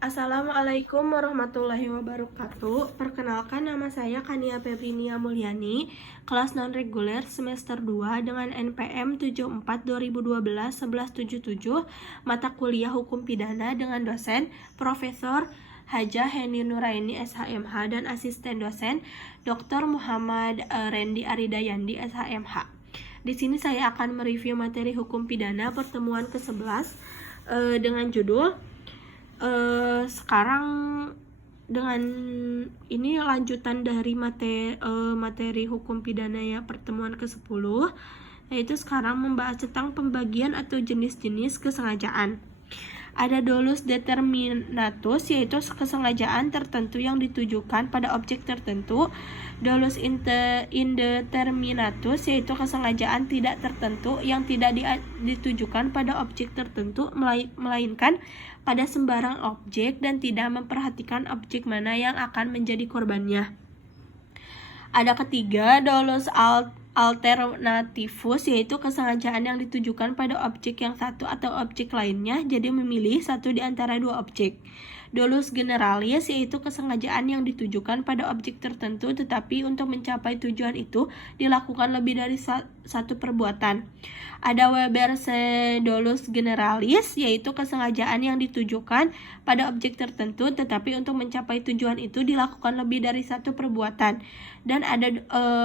Assalamualaikum warahmatullahi wabarakatuh. Perkenalkan, nama saya Kania Febrinia Mulyani, kelas non-reguler semester 2 dengan NPM 74/2012-1177, mata kuliah Hukum Pidana dengan dosen Profesor Hajah Heni Nuraini SHMH dan asisten dosen Dr. Muhammad Rendi Aridayandi SHMH. Di sini saya akan mereview materi hukum pidana pertemuan ke-11 dengan judul sekarang dengan ini lanjutan dari materi hukum pidana ya pertemuan ke-10, yaitu sekarang membahas tentang pembagian atau jenis-jenis kesengajaan. Ada dolus determinatus, yaitu kesengajaan tertentu yang ditujukan pada objek tertentu. Dolus indeterminatus, yaitu kesengajaan tidak tertentu yang tidak ditujukan pada objek tertentu, melainkan pada sembarang objek dan tidak memperhatikan objek mana yang akan menjadi korbannya. Ada ketiga, dolus alternativus, yaitu kesengajaan yang ditujukan pada objek yang satu atau objek lainnya, jadi memilih satu di antara dua objek. Dolus generalis, yaitu kesengajaan yang ditujukan pada objek tertentu tetapi untuk mencapai tujuan itu dilakukan lebih dari satu perbuatan. Ada Weber's dolus generalis, yaitu kesengajaan yang ditujukan pada objek tertentu tetapi untuk mencapai tujuan itu dilakukan lebih dari satu perbuatan. Dan ada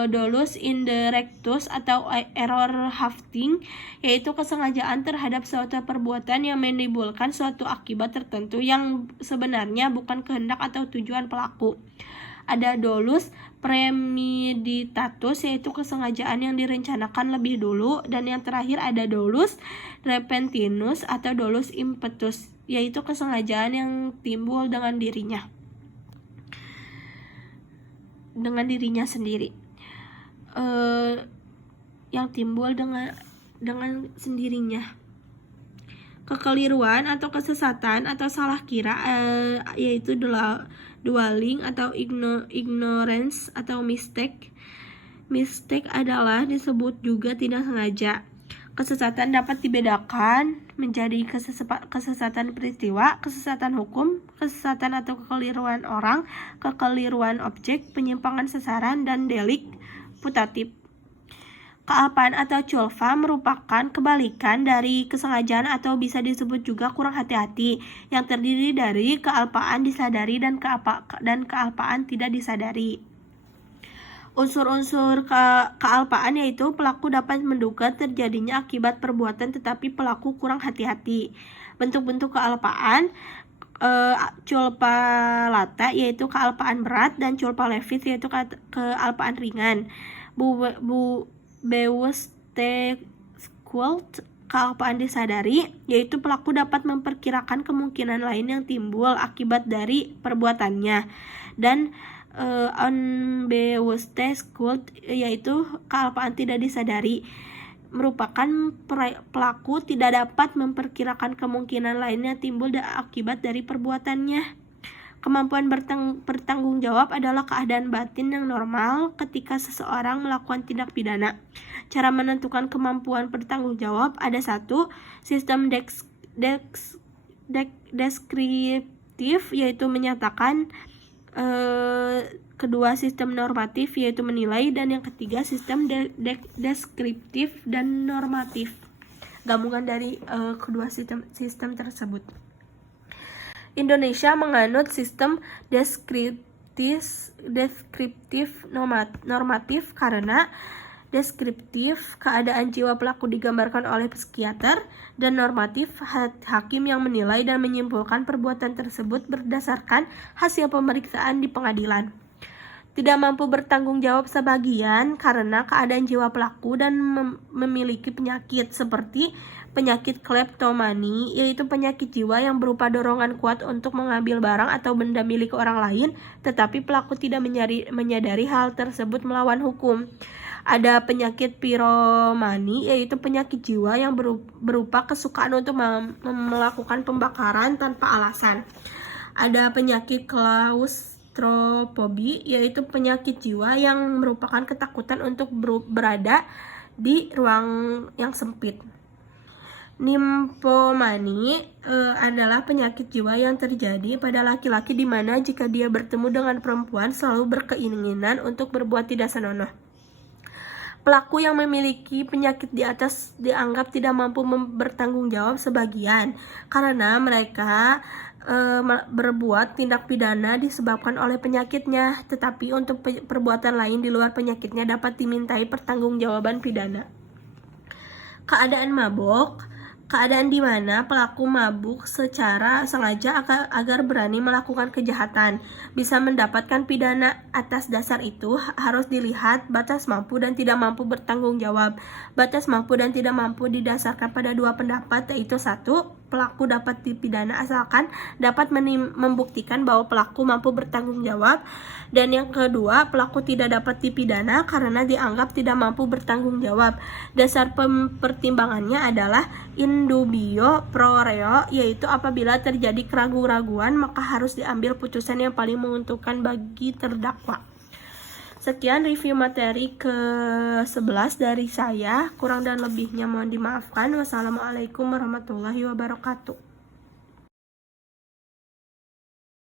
dolus indirectus atau error hafting, yaitu kesengajaan terhadap suatu perbuatan yang menimbulkan suatu akibat tertentu yang sebenarnya bukan kehendak atau tujuan pelaku. Ada dolus premeditatus, yaitu kesengajaan yang direncanakan lebih dulu. Dan yang terakhir ada dolus repentinus atau dolus impetus, yaitu kesengajaan yang timbul dengan dirinya sendiri, yang timbul dengan sendirinya. Kekeliruan atau kesesatan atau salah kira, yaitu dwelling atau ignorance atau mistake. Mistake adalah disebut juga tidak sengaja. Kesesatan dapat dibedakan menjadi kesesatan peristiwa, kesesatan hukum, kesesatan atau kekeliruan orang, kekeliruan objek, penyimpangan sasaran, dan delik putatif. Kealpaan atau culpa merupakan kebalikan dari kesengajaan atau bisa disebut juga kurang hati-hati, yang terdiri dari kealpaan disadari dan kealpaan tidak disadari. Unsur-unsur kealpaan yaitu pelaku dapat menduga terjadinya akibat perbuatan tetapi pelaku kurang hati-hati. Bentuk-bentuk kealpaan, culpa lata yaitu kealpaan berat, dan culpa levis yaitu kealpaan ringan. Bewusstewaskult, kealpaan disadari, yaitu pelaku dapat memperkirakan kemungkinan lain yang timbul akibat dari perbuatannya. Dan unbewusstewaskult, yaitu kealpaan tidak disadari, merupakan pelaku tidak dapat memperkirakan kemungkinan lain yang timbul akibat dari perbuatannya. Kemampuan bertanggung jawab adalah keadaan batin yang normal ketika seseorang melakukan tindak pidana. Cara menentukan kemampuan bertanggung jawab ada: 1. Sistem deskriptif, yaitu menyatakan, kedua sistem normatif, yaitu menilai, dan yang ketiga sistem deskriptif dan normatif, gabungan dari kedua sistem tersebut. Indonesia menganut sistem deskriptif normatif karena deskriptif keadaan jiwa pelaku digambarkan oleh psikiater, dan normatif hakim yang menilai dan menyimpulkan perbuatan tersebut berdasarkan hasil pemeriksaan di pengadilan. Tidak mampu bertanggung jawab sebagian karena keadaan jiwa pelaku dan memiliki penyakit seperti penyakit kleptomani, yaitu penyakit jiwa yang berupa dorongan kuat untuk mengambil barang atau benda milik orang lain, tetapi pelaku tidak menyadari hal tersebut melawan hukum. Ada penyakit piromani, yaitu penyakit jiwa yang berupa kesukaan untuk melakukan pembakaran tanpa alasan. Ada penyakit klaustrofobi, yaitu penyakit jiwa yang merupakan ketakutan untuk berada di ruang yang sempit. Nymphomani adalah penyakit jiwa yang terjadi pada laki-laki di mana jika dia bertemu dengan perempuan selalu berkeinginan untuk berbuat tidak senonoh. Pelaku yang memiliki penyakit di atas dianggap tidak mampu bertanggung jawab sebagian karena mereka berbuat tindak pidana disebabkan oleh penyakitnya, tetapi untuk perbuatan lain di luar penyakitnya dapat dimintai pertanggungjawaban pidana. Keadaan mabuk, keadaan di mana pelaku mabuk secara sengaja agar berani melakukan kejahatan, bisa mendapatkan pidana. Atas dasar itu harus dilihat batas mampu dan tidak mampu bertanggung jawab. Batas mampu dan tidak mampu didasarkan pada dua pendapat, yaitu satu, pelaku dapat dipidana asalkan dapat membuktikan bahwa pelaku mampu bertanggung jawab, dan yang kedua, pelaku tidak dapat dipidana karena dianggap tidak mampu bertanggung jawab. Dasar pertimbangannya adalah in dubio pro reo, yaitu apabila terjadi keraguan-raguan maka harus diambil putusan yang paling menguntungkan bagi terdakwa. Sekian review materi ke-11 dari saya. Kurang dan lebihnya mohon dimaafkan. Wassalamualaikum warahmatullahi wabarakatuh.